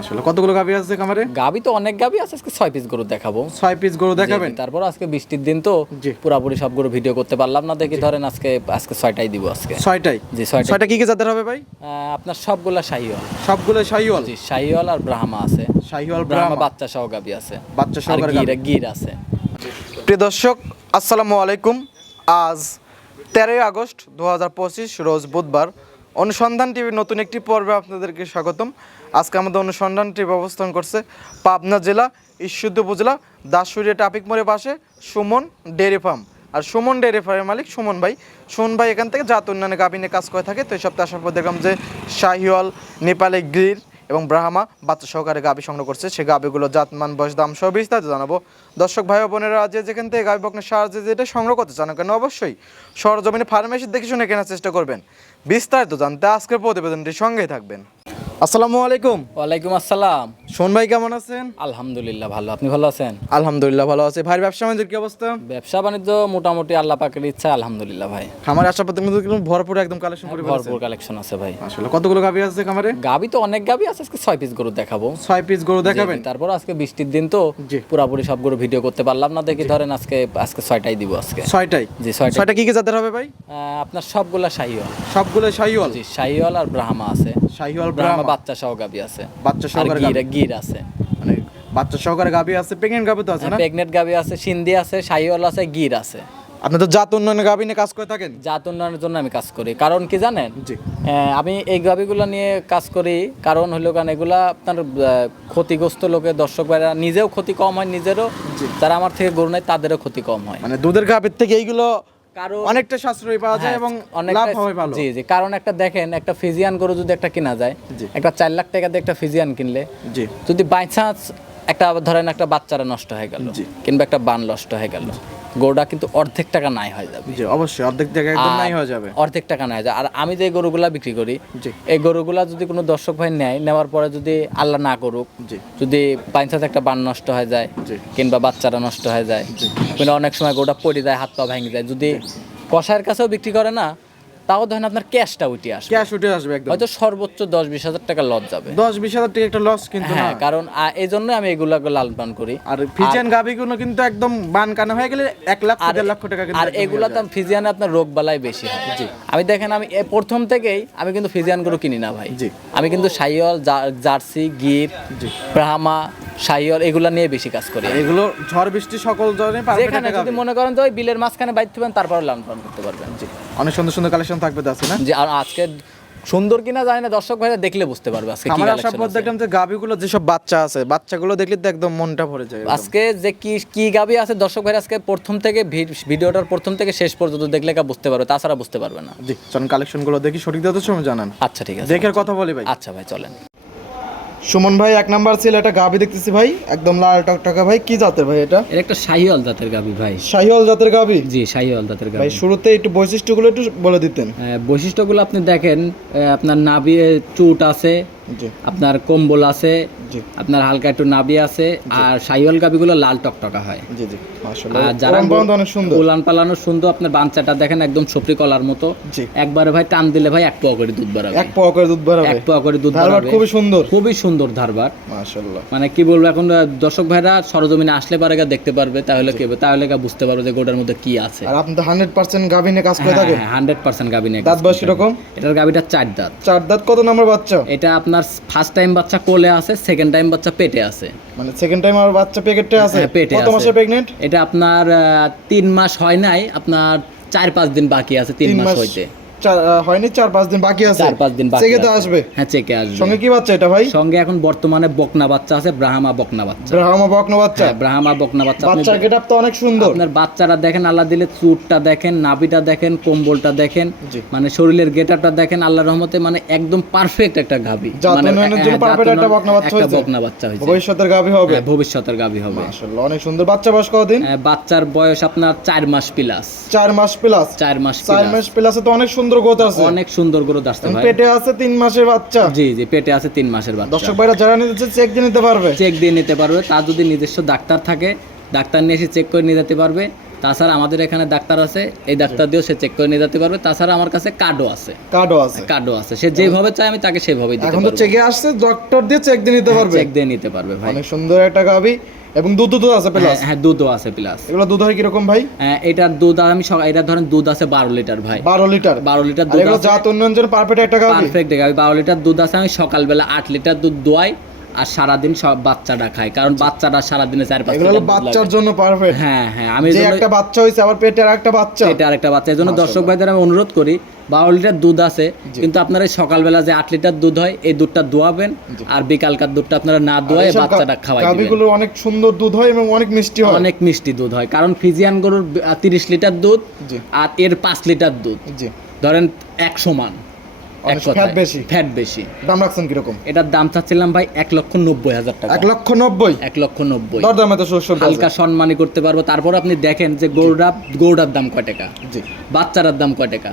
আসলে কতগুলো গাভি আছে খামারে? গাবি তো অনেক গাবি আছে আজকে পিস গরু দেখাবো। পিস গরু দেখাবেন? তারপর আজকে বৃষ্টির দিন তো। পুরাপুরি সব গরু ভিডিও করতে পারলাম না দেখি ধরেন আজকে আজকে দিব আজকে। জি ছয়টা ছয়টা কি কি জাতের হবে ভাই? আপনার সবগুলা শাহিওয়াল। সবগুলো শাহিওয়াল? জি শাহিওয়াল আর ব্রাহ্মা আছে। শাহিওয়াল ব্রাহ্মা বাচ্চা সহ গাবি আছে। বাচ্চা গির গির আছে। প্রিয় দর্শক আসসালামু আলাইকুম। আজ তেরোই আগস্ট দু হাজার পঁচিশ রোজ বুধবার। অনুসন্ধান টিভির নতুন একটি পর্বে আপনাদেরকে স্বাগতম। আজকে আমাদের অনুসন্ধান টিভি অবস্থান করছে পাবনা জেলা, ঈশ্বরদী উপজেলা দাসুরিয়া ট্রাফিক মোড়ের পাশে সুমন ডেয়ারি ফার্ম। আর সুমন ডেয়ারি ফার্মের মালিক সুমন ভাই। সুমন ভাই এখান থেকে জাত উন্নয়নে গাভিনে কাজ করে থাকে, তো এই সপ্তাহে আসার পর দেখলাম যে শাহিওয়াল, নেপালে গির এবং ব্রাহ্মা বাচ্চা সহকারে গাভি সংগ্রহ করছে। সেই গাভিগুলো জাতমান বয়স, দাম সব বিস্তারিত জানাব। দর্শক ভাই বোনেরা যে যেখান থেকে গাভি বকনের সাহায্যে যেটা সংগ্রহ করতে চান কেন অবশ্যই সরজমিনে ফার্মেসি দেখে শুনে কেনার চেষ্টা করবেন। বিস্তারিত জানতে আজকের প্রতিবেদনটির সঙ্গেই থাকবেন। আসসালামু আলাইকুম। ওয়ালাইকুম আসসালাম। সোন ভাই কেমন আছেন? আলহামদুলিল্লাহ ভালো। আপনি ভালো আছেন? আলহামদুলিল্লাহ ভালো আছে। ভাইয়ের ব্যবসা বাণিজ্যের কি অবস্থা? ব্যবসা বাণিজ্য মোটামুটি আল্লাহ পাকের ইচ্ছা আলহামদুলিল্লাহ ভাই। আশা পথে কিন্তু ভরপুর একদম কালেকশন করে ভরপুর কালেকশন আছে ভাই। আসলে কতগুলো গাভি আছে খামারে? গাবি তো অনেক গাবি আছে আজকে ছয় পিস গরু দেখাবো। ছয় পিস গরু দেখাবেন? তারপর আজকে বৃষ্টির দিন তো। পুরাপুরি সব গরু ভিডিও করতে পারলাম না। দেখি ধরেন আজকে আজকে ছয়টাই দিব আজকে। ছয়টাই? জি ছয়টা ছয়টা কি কি জাতের হবে ভাই? আপনার সবগুলা শাহিওয়াল। সবগুলো শাহিওয়াল? জি শাহিওয়াল আর ব্রাহ্মা আছে। শাহিওয়াল ব্রাহ্মা বাচ্চা সহ গাবি আছে। বাচ্চা আর সহকারে গির আছে। মানে বাচ্চা সহকারে গাভি আছে প্রেগনেন্ট গাভি তো আছে না? প্রেগনেন্ট গাবি আছে সিন্ধি আছে শাহিওয়াল আছে গির আছে। আপনি তো জাত উন্নয়নে গাভি নিয়ে কাজ করে থাকেন? জাত উন্নয়নের জন্য আমি কাজ করি। কারণ কি জানেন? জি। হ্যাঁ, আমি এই গাভিগুলো নিয়ে কাজ করি। কারণ হলো কারণ এগুলা আপনার ক্ষতিগ্রস্ত লোকের দর্শক ভাইরা নিজেও ক্ষতি কম হয় নিজেরও যারা আমার থেকে গরু নেয় তাদেরও ক্ষতি কম হয়। মানে দুধের গাভির থেকে এইগুলো কারণ অনেকটা সাশ্রয়ী পাওয়া যায় হ্যাঁ, এবং লাভ হবে ভালো। জি জি কারণ একটা দেখেন একটা ফিজিয়ান গরু যদি একটা কিনা যায় একটা চার লাখ টাকা দিয়ে একটা ফিজিয়ান কিনলে জি। যদি বাই চান্স একটা ধরেন একটা বাচ্চারা নষ্ট হয়ে গেল কিংবা একটা বান নষ্ট হয়ে গেল গরুটা কিন্তু অর্ধেক টাকা নাই হয়ে যাবে। জি অবশ্যই অর্ধেক টাকা একদম নাই হয়ে যাবে। অর্ধেক টাকা নাই যায় আর আমি যে গরুগুলা বিক্রি করি। এই গরুগুলা যদি কোনো দর্শক ভাই নেয় নেওয়ার পরে যদি আল্লাহ না করুক যদি সাত একটা বান নষ্ট হয়ে যায় কিংবা বাচ্চারা নষ্ট হয়ে যায় কিংবা অনেক সময় গরুটা পড়ে যায় হাত পা ভেঙে যায় যদি কষায়ের কাছেও বিক্রি করে না তাও ধরেন আপনার ক্যাশটা উঠে আসবে। ক্যাশ উঠে আসবে একদম। হয়তো সর্বোচ্চ দশ বিশ হাজার টাকা লস যাবে। দশ বিশ হাজার টাকা একটা লস কিন্তু হ্যাঁ কারণ এই জন্য আমি এগুলাকে লাল পান করি। আর ফিজিয়ান গাভিগুলো কিন্তু একদম বান কানা হয়ে গেলে এক লাখ দেড় লক্ষ টাকা আর এগুলা তো ফিজিয়ানে আপনার রোগ বালাই বেশি হয়। আমি দেখেন আমি প্রথম থেকেই আমি কিন্তু ফিজিয়ান গরু কিনি না ভাই। জি। আমি কিন্তু সাইয়ল জার্সি গির ব্রাহ্মা সাইয়ল এগুলা নিয়ে বেশি কাজ করি এগুলো ঝড় বৃষ্টি সকল ধরনের যেখানে যদি মনে করেন তো ওই বিলের মাঝখানে বাইর থাকবেন তারপর লালন পালন করতে পারবেন। জি। অনেক সুন্দর সুন্দর কালেকশন থাকবে তো আছে না? যে আর আজকে সুন্দর কিনা জানি না দর্শক ভাইরা দেখলে বুঝতে পারবে আজকে কি পর আছে। দেখলাম যে গাভিগুলো যেসব বাচ্চা আছে বাচ্চাগুলো দেখলে তো একদম মনটা ভরে যায় আজকে যে কি কি গাবি আছে দর্শক ভাইরা আজকে প্রথম থেকে ভিডিওটার প্রথম থেকে শেষ পর্যন্ত দেখলে কা বুঝতে পারবে তাছাড়া বুঝতে পারবে না। জি চলুন কালেকশনগুলো দেখি সঠিক তথ্য সময় জানান। আচ্ছা ঠিক আছে। দেখের কথা বলি ভাই। আচ্ছা ভাই চলেন। সুমন ভাই এক নাম্বার ছিল একটা গাভি দেখতেছি ভাই একদম লাল টকটকা ভাই কি জাতের ভাই এটা? এটা একটা শাহিওয়াল জাতের গাবি ভাই। শাহিওয়াল জাতের গাভি? জি শাহিওয়াল জাতের ভাই শুরুতে একটু বৈশিষ্ট্যগুলো একটু বলে দিতেন। বৈশিষ্ট্যগুলো আপনি দেখেন আপনার নাভি চুট আছে আপনার কম্বল আছে আপনার হালকা একটু নাভি আছে আর শাহিওয়াল গাবিগুলো লাল টকটকা হয়। আর যারা উলান পালানো সুন্দর। আপনার বাচ্চাটা দেখেন একদম সপরি কলার মতো। একবারে ভাই টান দিলে ভাই এক পোয়া করে দুধ বাড়াবে। এক পাওয়া করে দুধ বাড়াবে। এক পোয়া করে দুধ বাড়াবে। খুবই সুন্দর। খুবই সুন্দর ধারবার। মাশাআল্লাহ। মানে কি বলব এখন দর্শক ভাইরা সরজমিনে আসলে পারে দেখতে পারবে তাহলে কি তাহলে বুঝতে পারবে যে গোটার মধ্যে কি আছে। আর আপনি তো হান্ড্রেড পার্সেন্ট গাভি নিয়ে কাজ করে হ্যাঁ থাকেন পার্সেন্ট গাবি নেই দাঁত বয়স কীরকম? এটার গাবিটা চার দাঁত। চার দাঁত কত নাম্বার বাচ্চা? এটা আপনার ফার্স্ট টাইম বাচ্চা কোলে আছে সেকেন্ড টাইম বাচ্চা পেটে আছে। মানে সেকেন্ড টাইম আর বাচ্চা পেটে আছে? হ্যাঁ, পেটে কত মাসে প্রেগনেন্ট এটা আপনার তিন মাস হয় নাই আপনার চার পাঁচ দিন বাকি আছে তিন মাস হইতে। হয়নি চার পাঁচ দিন বাকি আছে। চার পাঁচ দিন বাকি চেকে তো আসবে। হ্যাঁ চেকে আসবে। সঙ্গে কি বাচ্চা এটা ভাই? সঙ্গে এখন বর্তমানে বকনা বাচ্চা আছে ব্রাহ্মা বকনা বাচ্চা। ব্রাহ্মা বকনা বাচ্চা? হ্যাঁ, ব্রাহ্মা বকনা বাচ্চা। বাচ্চার গেটআপ তো অনেক সুন্দর। আপনার বাচ্চারা দেখেন আল্লাহ দিলে চুটটা দেখেন নাভিটা দেখেন কম্বলটা দেখেন মানে শরীরের গেটআপটা দেখেন আল্লাহর রহমতে মানে একদম পারফেক্ট একটা জাত মানে জন্য হ্যাঁ, একটা বকনা বাচ্চা হয়েছে। বকনা বাচ্চা হয়েছে। ভবিষ্যতের গাভি হবে। হ্যাঁ, ভবিষ্যতের গাভী হবে। মাশাআল্লাহ অনেক সুন্দর। বাচ্চা বয়স কতদিন? বাচ্চার বয়স আপনার চার মাস প্লাস চার মাস প্লাস চার মাস চার plus। মাস প্লাসে তো অনেক সুন্দর গোত আছে। অনেক সুন্দর করে আসছে ভাই। পেটে আছে মাসের বাচ্চা। জি জি পেটে আছে মাসের বাচ্চা। দর্শক ভাইরা যারা নিতে চেক দিয়ে নিতে পারবে। চেক দিয়ে নিতে পারবে। তার যদি নিজস্ব ডাক্তার থাকে ডাক্তার নিয়ে এসে চেক করে নিয়ে যেতে পারবে। তাছাড়া আমাদের এখানে ডাক্তার আছে এই ডাক্তার দিয়েও সে চেক করে নিয়ে যেতে পারবে। তাছাড়া আমার কাছে কার্ডও আছে। কার্ডও আছে। কার্ডও আছে। সে যেভাবে চায় আমি তাকে সেভাবেই দিতে এখন তো পারব। চেকে আসছে ডক্টর দিয়ে চেক দিয়ে নিতে পারবে। চেক দিয়ে নিতে পারবে ভাই। অনেক সুন্দর একটা গাবি। এবং দুধ দুধ আছে প্লাস হ্যাঁ, হ্যাঁ দুধও আছে প্লাস এগুলো দুধ হয় কীরকম ভাই? এটার দুধ আমি এটা ধরেন দুধ আছে বারো লিটার ভাই। বারো লিটার। বারো লিটার দুধ এগুলো আছে। জাত উন্নয়ন জন্য পারফেক্ট একটা পারফেক্ট বারো লিটার দুধ আছে আমি সকালবেলা আট লিটার দুধ দোয়াই আর সারাদিন সব বাচ্চাটা খায় কারণ বাচ্চাটা সারাদিনে চার পাঁচ এগুলো বাচ্চার জন্য পারফেক্ট হ্যাঁ হ্যাঁ আমি যে এজন্য- একটা বাচ্চা হয়েছে আবার পেটে আর একটা বাচ্চা। এটা আরেকটা বাচ্চা। এই জন্য দর্শক ভাইদের আমি অনুরোধ করি বারো লিটার দুধ আছে কিন্তু আপনারা এই সকালবেলা যে আট লিটার দুধ হয় এই দুধটা দোয়াবেন আর বিকালকার দুধটা আপনারা না দোয়াই বাচ্চাটা খাওয়াই অনেক সুন্দর দুধ হয় এবং অনেক মিষ্টি হয়। অনেক মিষ্টি দুধ হয় কারণ ফিজিয়ান গরুর তিরিশ লিটার দুধ আর এর পাঁচ লিটার দুধ। ধরেন এক সমান বেশি। ফ্যাট বেশি। দাম রাখছেন কীরকম? এটার দাম চাচ্ছিলাম ভাই এক লক্ষ নব্বই হাজার টাকা। এক লক্ষ নব্বই? এক লক্ষ নব্বই। দরদামে তো হালকা সম্মানী করতে পারব। তারপর আপনি দেখেন যে গরুটা গরুটার দাম কয় টাকা? জি। দাম কয় টাকা?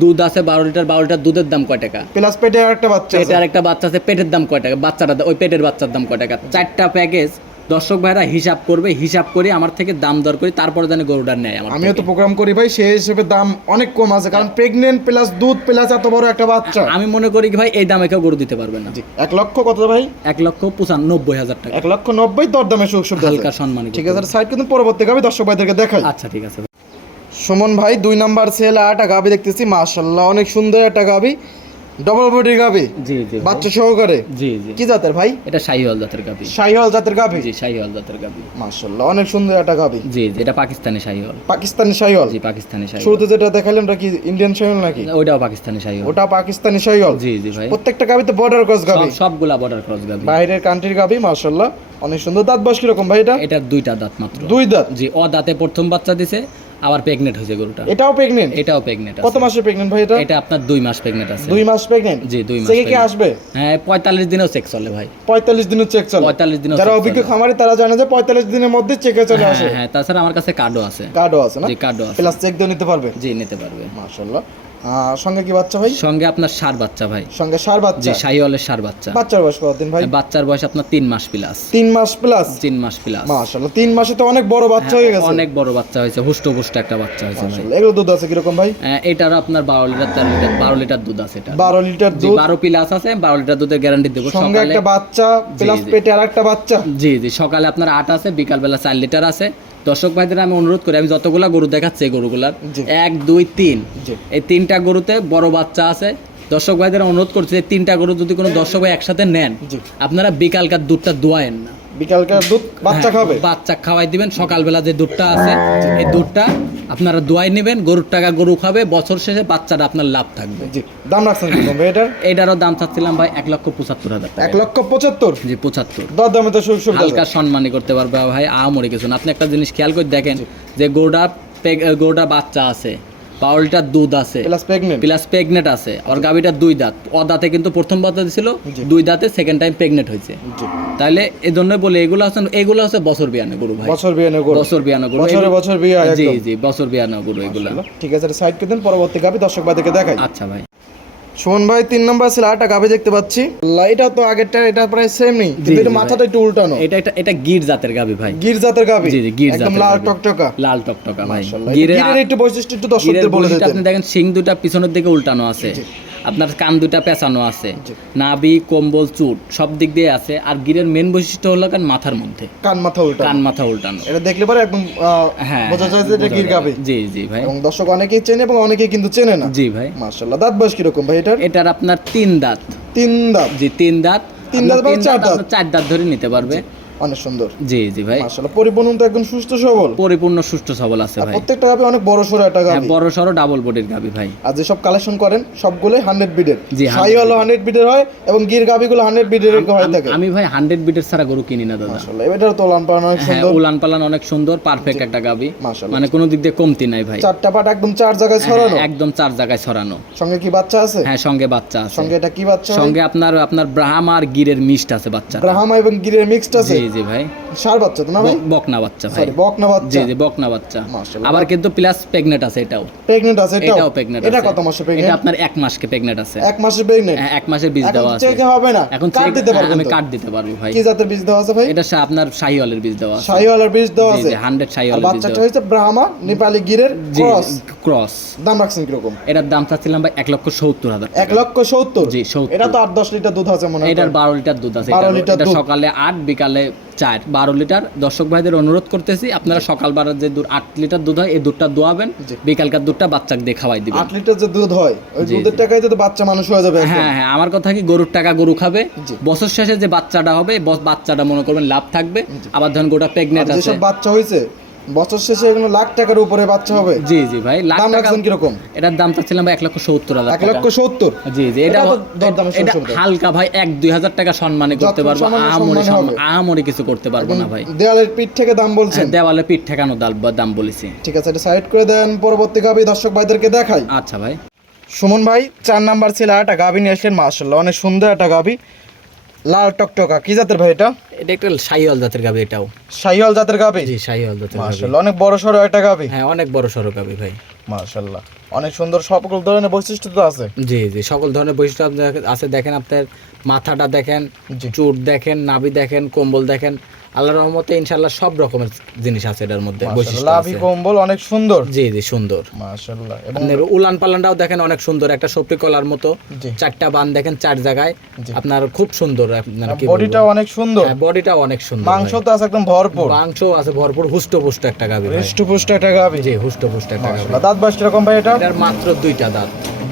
দুধ আছে বারো লিটার বারো লিটার দুধের দাম কয় টাকা? প্লাস পেটে একটা বাচ্চা পেটে আরেকটা বাচ্চা আছে পেটের দাম কয় টাকা? বাচ্চাটা ওই পেটের বাচ্চার দাম কয় টাকা? চারটা প্যাকেজ দর্শক ভাইরা হিসাব করবে হিসাব করে আমার থেকে দাম দর করে তারপরে জানি গরুটার নেয় আমার আমিও তো প্রোগ্রাম করি ভাই সেই হিসেবে দাম অনেক কম আছে কারণ প্রেগনেন্ট প্লাস দুধ প্লাস এত বড় একটা বাচ্চা। আমি মনে করি কি ভাই এই দামে কেউ গরু দিতে পারবে না। জি এক লক্ষ কত ভাই? এক লক্ষ পঁচানব্বই হাজার টাকা। এক লক্ষ নব্বই দরদামে সুখ সুবিধা হালকা আছে। সম্মানী ঠিক আছে সাইড কিন্তু পরবর্তী গাবি দর্শক ভাইদেরকে দেখাই। আচ্ছা ঠিক আছে। সুমন ভাই দুই নাম্বার সেল আটা গাবি দেখতেছি মাশাল্লাহ অনেক সুন্দর একটা গাবি ডবল বডি গাবি জি জি বাচ্চা সহকারে? জি জি। কি জাতের ভাই? এটা শাহিওয়াল জাতের গাবি শাহিওয়াল জাতের গাবি জি শাহিওয়াল জাতের গাবি মাশাল্লাহ অনেক সুন্দর একটা গাবি জি জি এটা পাকিস্তানি শাহিওয়াল। পাকিস্তানি শাহিওয়াল? জি পাকিস্তানি শাহিওয়াল। শুরুতে যেটা দেখালেন ওটা কি ইন্ডিয়ান শাহিওয়াল নাকি? ওইটাও পাকিস্তানি শাহিওয়াল। ওটা পাকিস্তানি শাহিওয়াল? জি জি ভাই। প্রত্যেকটা গাবিতে বর্ডার ক্রস গাবি সব সবগুলা বর্ডার ক্রস গাবি বাইরের কান্ট্রির গাবি মাশাল্লাহ অনেক সুন্দর। দাঁত বয়স কীরকম ভাই এটা? এটা দুইটা দাঁত মাত্র। দুই দাঁত? জি ও দাঁতে প্রথম বাচ্চা দিছে আবার প্রেগনেন্ট হয়েছে গরুটা। এটাও প্রেগনেন্ট এটাও প্রেগনেন্ট কত মাসে প্রেগনেন্ট ভাই এটা? এটা আপনার দুই মাস প্রেগনেন্ট আছে। দুই মাস প্রেগনেন্ট জি দুই মাস থেকে কি আসবে? হ্যাঁ পঁয়তাল্লিশ দিনেও চেক চলে ভাই। পঁয়তাল্লিশ দিনও চেক চলে? পঁয়তাল্লিশ দিনও যারা অভিজ্ঞ খামারে তারা জানে যে পঁয়তাল্লিশ দিনের মধ্যে চেকে চলে আসে। হ্যাঁ হ্যাঁ তাছাড়া আমার কাছে কার্ডও আছে। কার্ডও আছে না? জি কার্ডও আছে। প্লাস চেক দিয়ে নিতে পারবে? জি নিতে পারবে। মাশাল্লাহ আহ, সঙ্গে কি বাচ্চা ভাই? সঙ্গে আপনার সার বাচ্চা ভাই। সঙ্গে সার বাচ্চা? জি শাহিওয়ালের সার বাচ্চা। বাচ্চার বয়স কতদিন ভাই? বাচ্চার বয়স আপনার তিন মাস প্লাস তিন মাস প্লাস তিন মাস প্লাস মাশাল্লাহ তিন মাসে তো অনেক বড় বাচ্চা হয়ে গেছে। অনেক বড় বাচ্চা হয়েছে হুষ্ট পুষ্ট একটা বাচ্চা হয়েছে মাশাআল্লাহ। এগুলো দুধ আছে কি রকম ভাই? আহ, এটারও আপনার বারো লিটার তেরো লিটার বারো লিটার দুধ আছে এটা বারো লিটার দুধ। বারো প্লাস আছে বারো লিটার দুধের গ্যারান্টি দেবো সঙ্গে একটা বাচ্চা প্লাস পেটে আর একটা বাচ্চা। জি জি সকালে আপনার আট আছে বিকাল বেলা চার লিটার আছে। দর্শক ভাইদের আমি অনুরোধ করি আমি যতগুলা গরু দেখাচ্ছি এই গরুগুলার এক দুই তিন। এই তিনটা গরুতে বড় বাচ্চা আছে। দর্শক ভাইদের অনুরোধ করছি এই তিনটা গরু যদি কোনো দর্শক ভাই একসাথে নেন আপনারা বিকালকার দুধটা দোয়ায়েন না। বিকালকার দুধ বাচ্চা হ্যাঁ, খাবে বাচ্চা খাওয়াই দিবেন। সকালবেলা যে দুধটা আছে এই দুধটা আপনারা দোয়াই নেবেন গরুর টাকা গরু খাবে বছর শেষে বাচ্চাটা আপনার লাভ থাকবে। জি দাম রাখছেন ভাই এটার? এইটারও দাম চাচ্ছিলাম ভাই এক লক্ষ পঁচাত্তর হাজার এক লক্ষ পঁচাত্তর? জি পঁচাত্তর। দর দামে তো সুবিধা হালকা সম্মানই করতে পারবে ভাই আমরে কিছু না। আপনি একটা জিনিস খেয়াল করে দেখেন যে গোটা গোটা বাচ্চা আছে। পাউলটার দুধ আছে। প্লাস প্রেগনেন্ট প্লাস প্রেগনেন্ট আছে। আর গাবিটার দুই দাঁত। অ দাঁতে কিন্তু প্রথম বাচ্চা দিছিল দুই দাঁতে সেকেন্ড টাইম প্রেগনেন্ট হয়েছে। তাহলে এই জন্য বলে এগুলো আছে এগুলো আছে বছর বিয়ানো গরু ভাই। বছর বিয়ানো গরু। বছর বিয়ানো গরু। বছর বছর বিয়া জি জি বছর বিয়ানো গরু এগুলো। ঠিক আছে সাইড করে দেন পরবর্তী গাবি দর্শক বাদেরকে দেখাই। আচ্ছা ভাই। সুমন ভাই তিন নম্বর ছিল আটটা গাভি দেখতে পাচ্ছি। এটা তো আগেরটা এটা প্রায় সেম নেই কিন্তু এটা মাথাটা একটু উল্টানো। এটা এটা এটা গির জাতের গাভি ভাই। গির জাতের গাভি? জি জি গির একদম জাতের লাল টকটকা। লাল টকটকা ভাই। গিরের একটু বৈশিষ্ট্য একটু দর্শকদের বলে দিতে আপনি দেখেন সিং দুটা পিছনের দিকে উল্টানো আছে। আপনার কান দুটা পেঁচানো আছে নাভি কম্বল চুট সব দিক দিয়ে আছে। আর গিরের মেন বৈশিষ্ট্য হলো কান মাথার মধ্যে। কান মাথা উল্টা কান মাথা উল্টানো। এটা দেখলে পরে একদম হ্যাঁ বোঝা যায় যে এটা গির। গাবি জি জি ভাই। এবং দর্শক অনেকেই চেনে এবং অনেকেই কিন্তু চেনে না। জি ভাই। মাশাআল্লাহ দাঁত বয়স কীরকম ভাই এটার? এটার আপনার তিন দাঁত। তিন দাঁত। জি তিন দাঁত। তিন দাঁত বা চার দাঁত? চার দাঁত ধরে নিতে পারবে। অনেক সুন্দর। জি জি ভাই। মাশাআল্লাহ পরিপূর্ণ তো একদম সুস্থ সবল। পরিপূর্ণ সুষ্ঠু সবল আছে ভাই। প্রত্যেকটা গাবি অনেক বড় সড়ো একটা হ্যাঁ গাবি বড় সড়ো ডাবল বডির গাবি ভাই। আর যেসব কালেকশন করেন সবগুলোই হান্ড্রেড বিডের জি, 100 হলো হান্ড্রেড বিডের হয় এবং গির গাবিগুলো হান্ড্রেড বিডের হয়ে থাকে। আমি ভাই হান্ড্রেড বিটের ছাড়া গরু কিনি না দাদা। মাশাআল্লাহ এটার তো লান পালান অনেক হ্যাঁ সুন্দর। পালান অনেক সুন্দর পারফেক্ট একটা গাবি। মাশাআল্লাহ। মানে কোনো দিক দিয়ে কমতি নাই ভাই। চারটা পাট একদম চার জায়গায় ছড়ানো? হ্যাঁ, একদম চার জায়গায় ছড়ানো। সঙ্গে কি বাচ্চা আছে? হ্যাঁ সঙ্গে বাচ্চা আছে। সঙ্গে এটা কি বাচ্চা সঙ্গে আপনার আপনার ব্রাহ্ম আর গিরের মিষ্ট আছে বাচ্চা ব্রাহ্মা এবং গিরের মিক্সড আছে? জি জি ভাই। সার বাচ্চা তো না ভাই? বকনা বাচ্চা ভাই। বকনা বাচ্চা। জি বকনা বাচ্চা। আবার কিন্তু প্লাস প্রেগনেন্ট আছে এটাও। প্রেগনেন্ট আছে এটাও? এটাও প্রেগনেন্ট এটা কত মাসে এটা আপনার এক মাসকে প্রেগনেন্ট আছে। এক মাসের প্রেগনেন্ট হ্যাঁ, এক মাসের বীজ দেওয়া আছে। চেক হবে না। এখন check- দিতে হ্যাঁ, পারবেন আমি? কার্ড দিতে পারব ভাই। কি জাতের বীজ দেওয়া আছে ভাই? এটা আপনার শাহিওয়ালের বীজ দেওয়া আছে। শাহিওয়ালের বীজ দেওয়া আছে? জি হান্ড্রেড আর শাহিওয়ালের বীজ বাচ্চাটা দেওয়া হচ্ছে ব্রাহ্মা নেপালি গিরের জি ক্রস। ক্রস। দাম রাখছেন কীরকম? এটার দাম চাচ্ছিলাম ভাই এক লক্ষ সত্তর হাজার এক লক্ষ সত্তর? জি, 70 এটা তো আট দশ লিটার দুধ আছে মনে হয়। এটার বারো লিটার দুধ আছে। 12 এটার- লিটার সকালে আট বিকালে চার। বারো লিটার। দর্শক ভাইদের অনুরোধ করতেছি আপনারা যে দুধ আট লিটার দুধ হয় এই দুধটা দোয়াবেন। বিকালকার দুধটা বাচ্চাকে দিয়ে খাওয়াই দিবেন। আট লিটার যে দুধ হয় ওই দুধের টাকায় তো বাচ্চা মানুষ হয়ে যাবে হ্যাঁ হ্যাঁ আমার কথা কি গরুর টাকা গরু খাবে? বছর শেষে যে বাচ্চাটা হবে বাচ্চাটা মনে করবেন লাভ থাকবে। আবার ধরেন গোটা প্রেগনেন্ট আছে। বাচ্চা হয়েছে বছর শেষে এগুলো লাখ টাকার উপরে বাচ্চা হবে? জি জি ভাই লাখ দাম রাখছেন কীরকম? এটার দাম চাচ্ছিলাম এক লক্ষ সত্তর হাজার এক লক্ষ সত্তর? জি জি এটা। হালকা ভাই এক দুই হাজার টাকা সম্মানে করতে পারব। সম্মান- আহামরি কিছু করতে পারব না ভাই। দেওয়ালের পিঠ থেকে দাম বলছেন? হ্যাঁ, দেওয়ালে পিঠ ঠেকানো দাম বলেছি। ঠিক আছে এটা সাইড করে দেন পরবর্তী গাবি দর্শক ভাইদেরকে দেখাই। আচ্ছা ভাই। সুমন ভাই চার নাম্বার ছিল একটা গাবি নিয়ে আসলেন মার্শাল্লাহ অনেক সুন্দর একটা গাবি লাল টকটকা কি জাতের ভাই এটা? এটা একটা শাহিওয়াল জাতের গাবি এটাও। শাহিওয়াল জাতের গাবি জি শাহিওয়াল জাতের গাবি মার্শাল্লাহ অনেক বড় সরো একটা গাবি হ্যাঁ অনেক বড় সরো গাবি ভাই। মার্শাল্লাহ অনেক সুন্দর সকল ধরনের বৈশিষ্ট্য তো আছে। জি জি সকল ধরনের বৈশিষ্ট্য আছে। দেখেন আপনার মাথাটা দেখেন চুট দেখেন নাভি দেখেন কম্বল দেখেন আল্লাহর রহমতে ইনশাআল্লাহ সব রকমের জিনিস আছে এটার মধ্যে লাভি কম্বল অনেক সুন্দর। জি জি সুন্দর। মার্শাল্লাহ এবং উলান পালানটাও দেখেন অনেক সুন্দর একটা সপরি কলার মতো চারটা বান দেখেন চার জায়গায় আপনার খুব সুন্দর আপনার কি বডিটাও অনেক সুন্দর। বডিটাও অনেক সুন্দর মাংস তো আছে একদম ভরপুর। মাংস আছে ভরপুর হুষ্ট পুষ্ট একটা গাবি। হৃষ্টপুষ্ট একটা গাবি জি হুষ্টপুষ্ট একটা গাবি দাঁত বাস কীরকম ভাই এটা? মাত্র দুইটা দাঁত।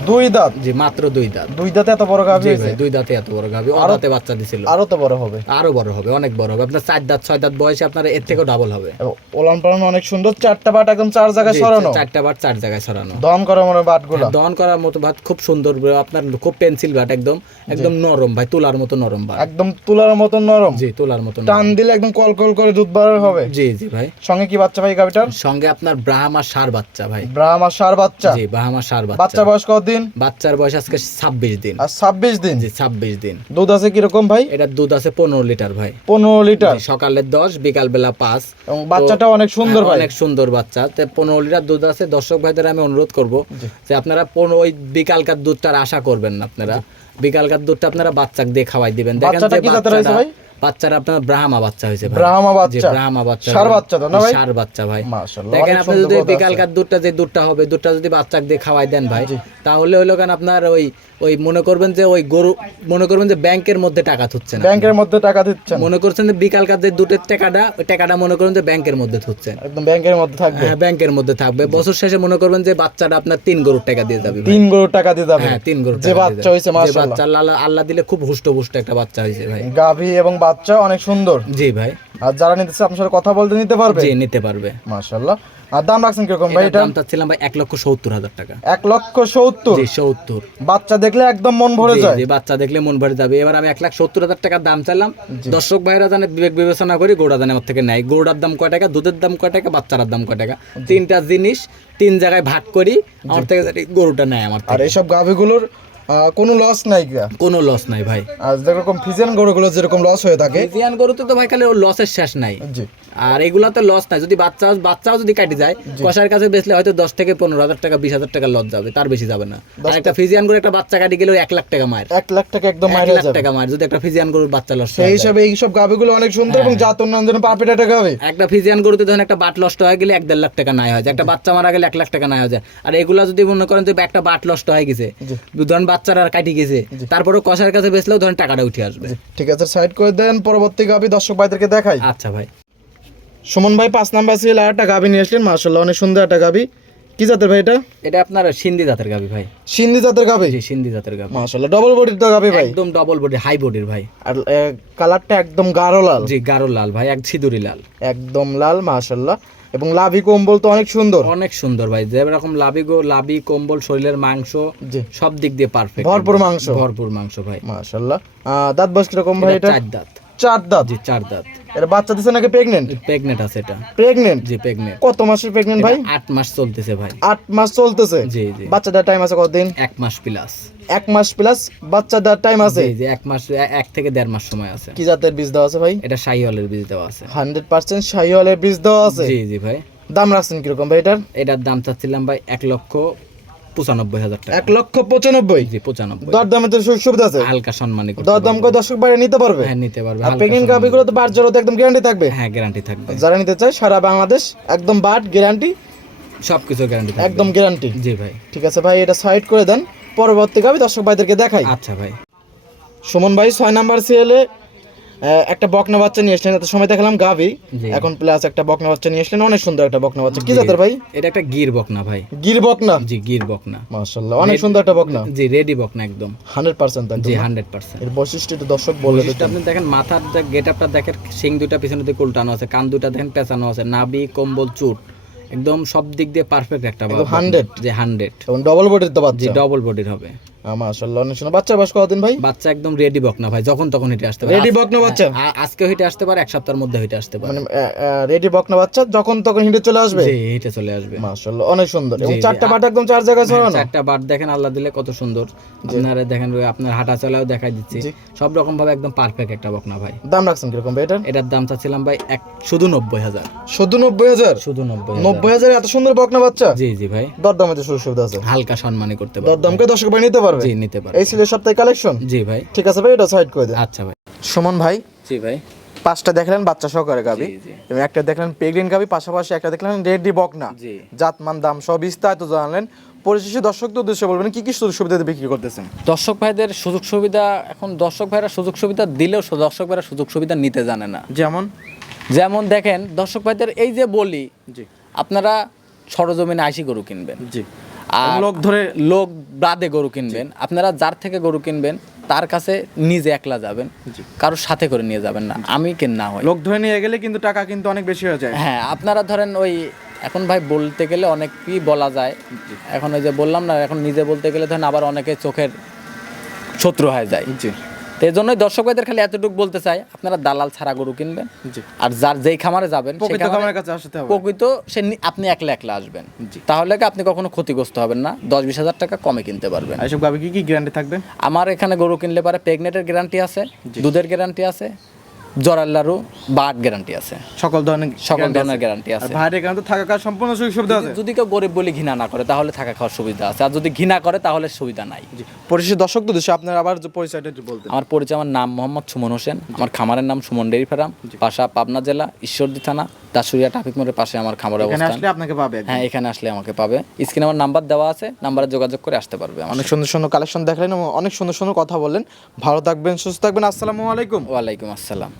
দুই দাঁত? জি মাত্র দুই দাঁত। দুই দাঁতে এত বড় জি হয়েছে? দুই দাঁতে এত বড় গাবি আর দাঁতে বাচ্চা দিছিল। আরও তো বড় হবে। আরও বড় হবে অনেক বড় হবে। আপনার চার দাঁত ছয় দাঁত বয়সে আপনার এর থেকেও ডাবল হবে। ওলান পালান অনেক সুন্দর চারটা বাট একদম চার জায়গায় সরানো। চারটা বাট চার জায়গায় ছড়ানো দম করা মনে হয় বাটগুলা। দহন করার মতো ভাত খুব সুন্দর আপনার খুব পেন্সিল ভাত একদম একদম নরম ভাই তুলার মতো নরম ভাত একদম তুলার মতন নরম। জি তুলার মতো টান দিলে একদম কল কল করে দুধ বার হবে। জি জি ভাই। সঙ্গে কি বাচ্চা ভাই গাবিটার সঙ্গে আপনার ব্রাহ্মা সার বাচ্চা ভাই। ব্রাহ্মা সার বাচ্চা। জি ব্রাহ্মা সার বাচ্চা। বাচ্চা বয়স কতদিন? বাচ্চার বয়স আজকে ছাব্বিশ দিন। আর ছাব্বিশ দিন? জি ছাব্বিশ দিন। দুধ আছে কীরকম ভাই? এটার দুধ আছে পনেরো লিটার ভাই। পনেরো লিটার? সকালে দশ বিকাল বেলা পাঁচ। এবং বাচ্চাটা অনেক সুন্দর হ্যাঁ, ভাই। অনেক সুন্দর বাচ্চা। তো পনেরো লিটার দুধ আছে। দর্শক ভাইদের আমি অনুরোধ করব যে আপনারা পনেরো ওই বিকালকার দুধটার আশা করবেন না আপনারা। বিকালকার দুধটা আপনারা বাচ্চাকে দিয়ে খাওয়াই দিবেন। দেখেন বাচ্চারা আপনার ব্রাহ্মা বাচ্চা হয়েছে ব্রাহ্মা বাচ্চা ব্রাহ্মা বাচ্চা সার। বাচ্চা তো না ভাই? সার বাচ্চা ভাই মাশাআল্লাহ, দেখেন আপনি যদি। বিকালকার দুধটা যে দুধটা হবে দুধটা যদি বাচ্চাকে দিয়ে খাওয়াই দেন ভাই তাহলে হলো কেন আপনার ওই ওই মনে করবেন যে ওই গরু মনে করবেন যে ব্যাংকের মধ্যে টাকা থুচ্ছেন ব্যাংকের মধ্যে টাকা দিচ্ছেন? মনে করছেন যে বিকালকার যে দুধের টাকাটা ওই টাকাটা মনে করেন যে ব্যাংকের মধ্যে থুচ্ছেন একদম ব্যাংকের মধ্যে থাকবে? হ্যাঁ ব্যাংকের মধ্যে থাকবে। বছর শেষে মনে করবেন যে বাচ্চাটা আপনার তিন গরুর টাকা দিয়ে যাবে। তিন গরুর টাকা দিয়ে যাবে? হ্যাঁ তিন গরুর যে বাচ্চা। হয়েছে যে মাশাআল্লাহ। বাচ্চা আল্লাহ আল্লাহ দিলে খুব হুষ্ট পুষ্ট একটা বাচ্চা হয়েছে ভাই। গাভী এবং বাচ্চা অনেক সুন্দর। জি ভাই। আর যারা নিতে চায় আপনার সাথে কথা বলতে নিতে পারবে? জি নিতে পারবে। মাশাআল্লাহ। আর দাম রাখছেন কীরকম ভাই এটা? ছিলাম ভাই এক লক্ষ সত্তর হাজার টাকা। এক লক্ষ সত্তর? জি সত্তর। বাচ্চা দেখলে একদম মন ভরে যায়। বাচ্চা দেখলে মন ভরে যাবে। এবার আমি এক লাখ সত্তর হাজার টাকার দাম চাইলাম। দর্শক ভাইরা জানে বিবেক বিবেচনা করি গোড়া দানে আমার থেকে নেয়। গোড়ার দাম কয় টাকা দুধের দাম কয় টাকা বাচ্চার দাম কয় টাকা। তিনটা জিনিস তিন জায়গায় ভাগ করি আমার থেকে গরুটা নেয় আমার আর এইসব গাভীগুলোর কোনো লস নাই কোনো লস নাই ভাই। আর যেরকম ফিজিয়ান গরুগুলো যেরকম লস হয়ে থাকে। ফিজিয়ান গরুতে তো ভাই খালি ওর লসের শেষ নাই। জি। আর এগুলাতে লস নাই। যদি বাচ্চা বাচ্চাও যদি কাটি যায় কষার কাছে বেচলে হয়তো দশ থেকে পনেরো হাজার টাকা বিশ হাজার টাকা লস যাবে তার বেশি যাবে না। আর একটা ফিজিয়ান গরু একটা বাচ্চা কাটি গেলে এক লাখ টাকা এক লাখ টাকা একদম এক লাখ টাকা যদি একটা ফিজিয়ান গরুর বাচ্চা লস সেই হিসাবে এইসব গাভীগুলো অনেক সুন্দর এবং জাত উন্নয়ন জন্য পারফেক্ট একটা ফিজিয়ান গরুতে একটা বাট নষ্ট হয়ে গেলে এক দেড় লাখ টাকা নাই হয় একটা বাচ্চা মারা গেলে এক লাখ টাকা নাই হয়ে যায়। আর এগুলা যদি মনে করেন যে একটা বাট নষ্ট হয়ে গেছে ধরেন বাচ্চারা আর কাটি গেছে। তারপরে কষার কাছে বেচলেও ধরেন টাকাটা উঠে আসবে। ঠিক আছে সাইড করে দেন। পরবর্তী গাভী দর্শক ভাইদেরকে দেখাই। আচ্ছা ভাই। সুমন ভাই পাঁচ নাম্বার ছিল আর একটা গাভী নিয়ে আসলেন। মার্শাল্লাহ অনেক সুন্দর একটা গাভী কি জাতের ভাই এটা? এটা আপনার সিন্ধি জাতের গাবি ভাই। সিন্ধি জাতের গাভী জি সিন্ধি জাতের গাবি। মার্শাল্লাহ ডবল বডির তো গাভী ভাই। একদম ডবল বডি হাই বডির ভাই। আর কালারটা একদম গাঢ় লাল। জি গাঢ় লাল ভাই এক সিঁদুরি লাল। একদম লাল মাশাল্লাহ এবং লাভি কম্বল তো অনেক সুন্দর। অনেক সুন্দর ভাই যেরকম লাভি গো লাভি কম্বল শরীরের মাংস সব দিক দিয়ে পারফেক্ট ভরপুর মাংস। ভরপুর মাংস ভাই। মাশাআল্লাহ। দাঁত বয়স কীরকম ভাই এটা? চার দাঁত। চার দাঁত? জি চার দাঁত। এটা বাচ্চা দিছে নাকি প্রেগনেন্ট প্রেগনেন্ট আছে এটা। প্রেগনেন্ট জি প্রেগনেন্ট কত মাসের প্রেগনেন্ট ভাই? আট মাস চলতেছে ভাই। আট মাস চলতেছে? জি জি। বাচ্চাটার টাইম আছে কতদিন? এক মাস প্লাস এক মাস প্লাস বাচ্চাটার টাইম আছে? জি এক মাস এক থেকে দেড় মাস সময় আছে। কি জাতের বীজ দেওয়া আছে ভাই? এটা শাহিওয়ালের বীজ দেওয়া আছে। হান্ড্রেড পার্সেন্ট শাহিওয়ালের বীজ দেওয়া আছে? জি জি ভাই। দাম রাখছেন কীরকম ভাই এটার? এটার দাম চাচ্ছিলাম ভাই এক লক্ষ পঁচানব্বই হাজার টাকা। এক লক্ষ পঁচানব্বই। জি তো সুবিধা আছে? হালকা সম্মানী করতে দর দাম করে দর্শক বাইরে নিতে পারবে? হ্যাঁ নিতে পারবে। আর প্রেগনেন্ট গাভিগুলো তো একদম গ্যারান্টি থাকবে? হ্যাঁ গ্যারান্টি থাকবে। যারা নিতে চায় সারা বাংলাদেশ একদম বাট গ্যারান্টি সবকিছু গ্যারান্টি একদম গ্যারান্টি জি ভাই। ঠিক আছে ভাই এটা সাইড করে দেন। পরবর্তী গাভি দর্শক ভাইদেরকে দেখাই। আচ্ছা ভাই। সুমন ভাই ছয় নাম্বার সিএলে একটা বকনা বাচ্চা নিয়ে আসলেন এত সময় দেখালাম গাভি। এখন প্লাস একটা বকনা বাচ্চা নিয়ে আসলেন অনেক সুন্দর একটা বকনা বাচ্চা। কি জাতের ভাই? এটা একটা গির বকনা ভাই। গির বকনা? জি গির বকনা। মাশাআল্লাহ অনেক সুন্দর একটা বকনা। জি রেডি বকনা একদম। হান্ড্রেড পার্সেন্ট জি হান্ড্রেড পার্সেন্ট। এর বৈশিষ্ট্য একটু দর্শক বলে দিতেন। আপনি দেখেন মাথার যে গেট আপটা দেখেন সিং দুটা পিছনে দিকে উল্টানো আছে কান দুটা দেখেন পেঁচানো আছে নাভি কম্বল চুট। একদম সব দিক দিয়ে পারফেক্ট একটা একদম 100 যে হান্ড্রেড এবং ডবল বডির তো জি বাচ্চা ডবল বডির হবে। মাশাআল্লাহ অনেক সুন্দর। বাচ্চা বয়স কতদিন ভাই? বাচ্চা একদম রেডি বকনা ভাই যখন তখন হেঁটে আসতে পারে। রেডি বকনা বাচ্চা? আজকে হেঁটে আসতে পারে এক সপ্তাহের মধ্যে হেঁটে আসতে পারে। মানে রেডি বকনা বাচ্চা যখন তখন হিঁটে চলে আসবে? জি হেঁটে চলে আসবে। মাশাআল্লাহ অনেক সুন্দর। এবং চারটা বাট একদম চার জায়গায় ছড়ানো? চারটা বার দেখেন আল্লাহ দিলে কত সুন্দর। আপনারা দেখেন আপনার হাঁটা চলাও দেখাই দিচ্ছি। সব রকম ভাবে একদম পারফেক্ট একটা বকনা ভাই। দাম রাখছেন কীরকম ভাই এটার? এটার দাম চাচ্ছিলাম ভাই এক শুধু নব্বই হাজার। শুধু নব্বই হাজার? শুধু নব্বই নব্বই হাজার এত সুন্দর বকনা বাচ্চা? জি জি ভাই। দরদামে তো সুযোগ সুবিধা আছে। হালকা সম্মানই করতে পারবে। দরদামকে দর্শক ভাই নিতে পারবে জি নিতে পারবে। এই ছিল সপ্তাহে কালেকশন জি ভাই। ঠিক আছে ভাই এটা সাইড করে দেন। আচ্ছা ভাই। সুমন ভাই জি ভাই। পাঁচটা দেখলেন বাচ্চা সহকারে গাবি। এবং একটা দেখলেন প্রেগনেন্ট গাবি পাশাপাশি একটা দেখলেন রেডি বকনা। জাতমান দাম সব বিস্তারিত জানালেন। পরিশেষে দর্শকদের উদ্দেশ্যে বলবেন কি কি সুযোগ সুবিধা বিক্রি করতেছেন? দর্শক ভাইদের সুযোগ সুবিধা এখন দর্শক ভাইরা সুযোগ সুবিধা দিলেও দর্শক ভাইরা সুযোগ সুবিধা নিতে জানে না। যেমন? যেমন দেখেন দর্শক ভাইদের এই যে বলি জি। আপনারা সরজমিনে আইসি গরু কিনবেন। জি। আর লোক ধরে লোক বাদে গরু কিনবেন। আপনারা যার থেকে গরু কিনবেন তার কাছে নিজে একলা যাবেন কারোর সাথে করে নিয়ে যাবেন না। আমি কেন না হয়? লোক ধরে নিয়ে গেলে কিন্তু টাকা কিন্তু অনেক বেশি হয়ে যায়। হ্যাঁ আপনারা ধরেন ওই এখন ভাই বলতে গেলে অনেক কি বলা যায়। এখন ওই যে বললাম না এখন নিজে বলতে গেলে ধরেন আবার অনেকে চোখের শত্রু হয়ে যায়। জি। তো এই জন্যই দর্শক ভাইদের খালি এতটুকু বলতে চাই আপনারা দালাল ছাড়া গরু কিনবেন আর যার যেই খামারে যাবেন প্রকৃত সে আপনি একলা একলা আসবেন। তাহলে কি আপনি কখনো ক্ষতিগ্রস্ত হবেন না? দশ বিশ হাজার টাকা কমে কিনতে পারবেন। এসব গাবি কি কি গ্যারান্টি থাকবে? আমার এখানে গরু কিনলে পারে প্রেগনেটের গ্যারান্টি আছে দুধের গ্যারান্টি আছে বাট গ্যারান্টি আছে। সকল ধরনের সকল ধরনের গ্যারান্টি আছে। ভাইয়ের এখানে তো থাকা খাওয়ার সম্পূর্ণ সুযোগ সুবিধা আছে। যদি কেউ গরিব বলে ঘৃণা না করে তাহলে থাকা খাওয়ার সুবিধা আছে। আর যদি ঘৃণা করে তাহলে সুবিধা নাই। পরিশেষে দর্শক তো দেশে আপনার আবার পরিচয়টা একটু বলতেন। আমার পরিচয় আমার নাম মোহাম্মদ সুমন হোসেন। আমার খামারের নাম সুমন ডেরি ফার্ম পাশা পাবনা জেলা ঈশ্বরদী থানা দাসুরিয়া ট্রাফিক মোড়ের পাশে আমার এখানে অবস্থান। আসলে আপনাকে পাবে হ্যাঁ এখানে আসলে আমাকে পাবে। স্ক্রিনে আমার নাম্বার দেওয়া আছে নাম্বারে যোগাযোগ করে আসতে পারবে অনেক সুন্দর সুন্দর কালেকশন দেখলেন এবং অনেক সুন্দর সুন্দর কথা বললেন। ভালো থাকবেন সুস্থ থাকবেন। আসসালামু আলাইকুম। ওয়ালাইকুম আসসালাম।